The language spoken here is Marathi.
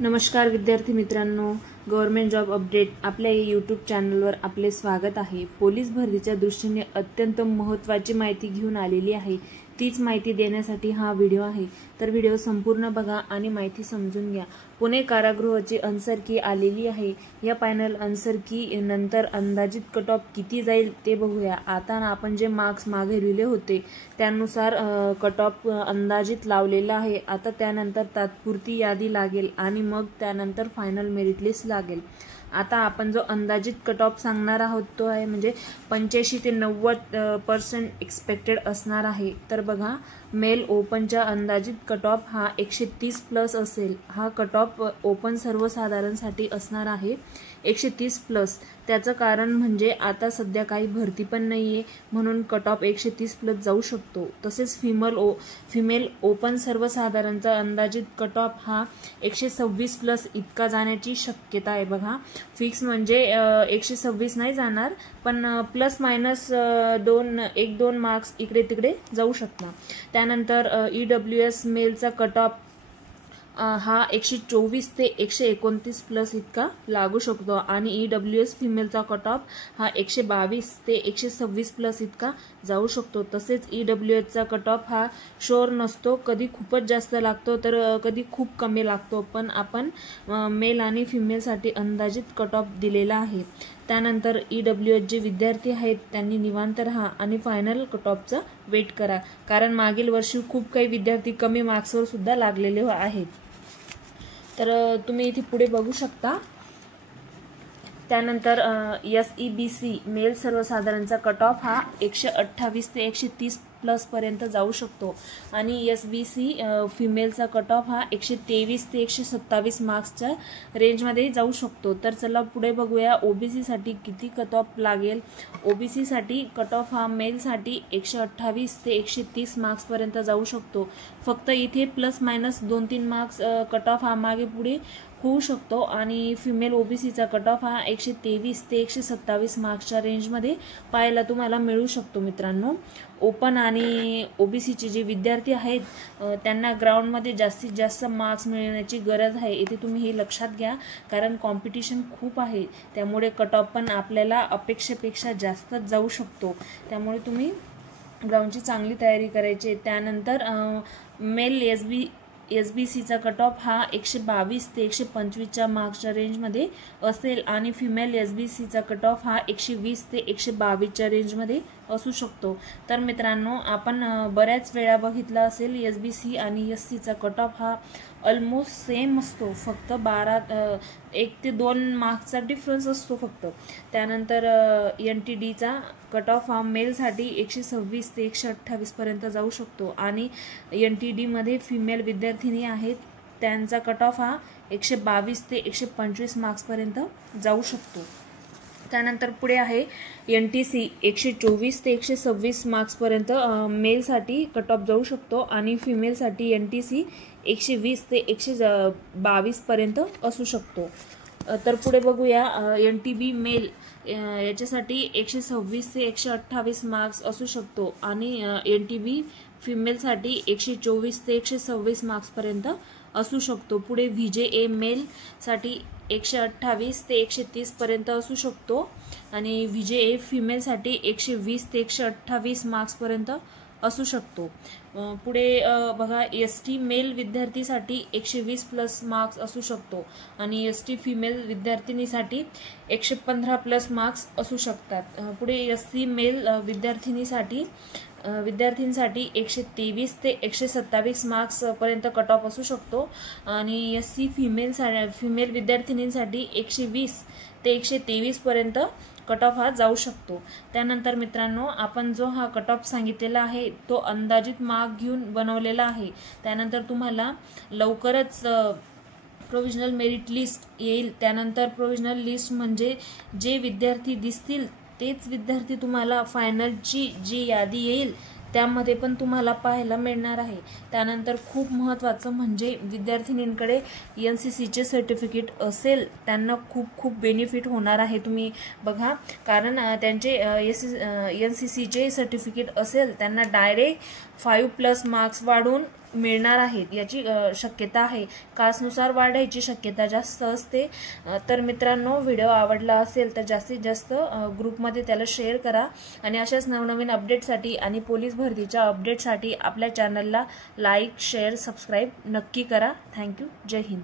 नमस्कार विद्यार्थी मित्रांनो, गव्हर्नमेंट जॉब अपडेट आपल्या यूट्यूब चॅनलवर आपले स्वागत आहे। पोलीस भरतीच्या दृष्टीने अत्यंत महत्त्वाची माहिती घेऊन आलेली आहे। तीच माहिती देण्यासाठी हा व्हिडिओ आहे। तर व्हिडिओ संपूर्ण बघा आणि माहिती समजून घ्या। पुणे कारागृहाची आन्सर की आलेली आहे। या फायनल आन्सर की नंतर अंदाजित कट ऑफ किती जाईल ते बघूया। आता आपण जे मार्क्स मागे लिहिले होते त्यानुसार कट ऑफ अंदाजित लावलेला आहे। आता त्यानंतर तात्पुरती यादी लागेल आणि मग त्यानंतर फायनल मेरिट लिस्ट लागेल। आता आपण जो अंदाजित कट ऑफ सांगणार आहोत तो आहे म्हणजे 85 ते 90% एक्सपेक्टेड असणार आहे। तर बघा, मेल ओपनचा अंदाजित कट ऑफ हा 130 प्लस असेल। हा कट ऑफ ओपन सर्वसाधारणसाठी असणार आहे 130 प्लस। त्याचं कारण म्हणजे आता सध्या काही भरती पण नाहीये म्हणून कट ऑफ 130 प्लस जाऊ शकतो। तसेच फिमेल ओपन सर्वसाधारणचा अंदाजित कट ऑफ हा 126 प्लस इतका जाण्याची शक्यता आहे। बघा, फिक्स म्हणजे 126 नाही जाणार, पण प्लस मायनस 1-2 मार्क्स इकडे तिकडे जाऊ शकतात। त्यानंतर EWS मेलचा कट ऑफ हा 124 ते 129 प्लस इतका लागू शकतो आणि EWS फिमेलचा कट ऑफ हा 122 ते 126 प्लस इतका जाऊ शकतो। तसेच EWSचा कट ऑफ हा शोर नसतो, कधी खूपच जास्त लागतो तर कधी खूप कमी लागतो, पण आपण मेल आणि फिमेलसाठी अंदाजित कट ऑफ दिलेला आहे। त्यानंतर EWS जे विद्यार्थी आहेत त्यांनी निवांत राहा आणि फायनल कट ऑफचा वेट करा, कारण मागील वर्षी खूप काही विद्यार्थी कमी मार्क्सवर सुद्धा लागलेले आहेत। तर तुम्ही इथे पुढे बघू शकता। त्यानंतर SEBC मेल सर्वसाधारणचा कट ऑफ हा 128 ते 130 प्लस पर्यंत जाऊ शकतो आणि SBC फिमेलचा कट ऑफ हा 123 ते 127 मार्क्सच्या रेंजमध्ये जाऊ शकतो। तर चला पुढे बघूया OBC साठी किती कट ऑफ लागेल। OBC साठी कट ऑफ हा मेलसाठी 128 ते 130 मार्क्स पर्यंत जाऊ शकतो। फक्त इथे plus minus 2-3 marks cut off हा मागे पुढे होऊ शकतो आणि फिमेल OBCचा कट ऑफ हा 123 ते 127 मार्क्सच्या रेंजमध्ये पाहायला तुम्हाला मिळू शकतो। मित्रांनो, ओपन आणि OBCचे जे विद्यार्थी आहेत त्यांना ग्राउंडमध्ये जास्तीत जास्त मार्क्स मिळवण्याची गरज आहे। इथे तुम्ही हे लक्षात घ्या, कारण कॉम्पिटिशन खूप आहे, त्यामुळे कट ऑफ पण आपल्याला अपेक्षेपेक्षा जास्तच जाऊ शकतो। त्यामुळे तुम्ही ग्राउंडची चांगली तयारी करायची। त्यानंतर मेल SBCचा कट ऑफ हा 122 ते 125च्या मार्क्सच्या रेंजमध्ये असेल आणि फिमेल SBCचा कट ऑफ हा 120 ते 122च्या रेंजमध्ये असू शकतो। तर मित्रांनो, आपण बऱ्याच वेळा बघितला असेल SBC आणि SCचा कट ऑफ हा ऑलमोस्ट सेम असतो, फक्त 1 ते 2 मार्क्सचा डिफरन्स असतो फक्त। त्यानंतर NTDचा कट ऑफ हा मेलसाठी 126 ते 128 पर्यंत जाऊ शकतो आणि NTD मध्ये फिमेल विद्यार्थिनी आहेत त्यांचा कट ऑफ हा 122 ते 125 मार्क्स पर्यंत जाऊ शकतो। त्यानंतर पुढे आहे NTC 124 ते 126 मार्क्स पर्यंत मेलसाठी कट ऑफ जाऊ शकतो आणि फिमेलसाठी NTC 120 ते 122 पर्यंत असू शकतो। तर पुढे बघूया NTB मेल याच्यासाठी 126 ते 128 मार्क्स असू शकतो आणि NTB फिमेलसाठी 124 ते 126 मार्क्स पर्यंत असू शकतो। पुढे VJA मेल साठी 128 ते 130 पर्यंत असू शकतो आणि VJA फिमेलसाठी 120 ते 128 मार्क्स पर्यंत असू शकतो। पुढे बघा, ST मेल विद्यार्थीसाठी 120 प्लस मार्क्स असू शकतो आणि ST फिमेल विद्यार्थिनीसाठी 115 प्लस मार्क्स असू शकतात। पुढे SC मेल विद्यार्थ्यांसाठी 123 ते 127 मार्क्स पर्यंत कट ऑफ असू शकतो आणि SC फिमेल विद्यार्थिनींसाठी 120 ते 123 पर्यंत कट ऑफ हा जाऊ शकतो। त्यानंतर मित्रांनो, आपण जो हा कट ऑफ सांगितलेला आहे तो अंदाजित मार्क घेऊन बनवलेला आहे। त्यानंतर तुम्हाला लवकरच प्रोविजनल मेरिट लिस्ट येईल। त्यानंतर प्रोविजनल लिस्ट म्हणजे जे विद्यार्थी दिसतील तेच विद्यार्थी तुम्हाला फायनलची जी यादी येईल त्यामध्ये पण तुम्हाला पाहायला मिळणार आहे। त्यानंतर खूप महत्त्वाचं म्हणजे विद्यार्थिनींकडे NCCचे सर्टिफिकेट असेल त्यांना खूप बेनिफिट होणार आहे। तुम्ही बघा, कारण त्यांचे NCCचे सर्टिफिकेट असेल त्यांना डायरेक्ट 5+ मार्क्स वाढून मिळणार आहेत याची शक्यता आहे. कास्टनुसार वाढायची शक्यता जास्त असते. तर मित्रांनो, व्हिडिओ आवडला असेल तर जास्तीत जास्त ग्रुपमध्ये त्याला शेअर करा आणि अशाच नवनवीन अपडेटसाठी आणि पोलीस भरतीच्या अपडेटसाठी आपल्या चॅनलला लाईक, शेअर, सबस्क्राईब नक्की करा. थँक्यू. जय हिंद.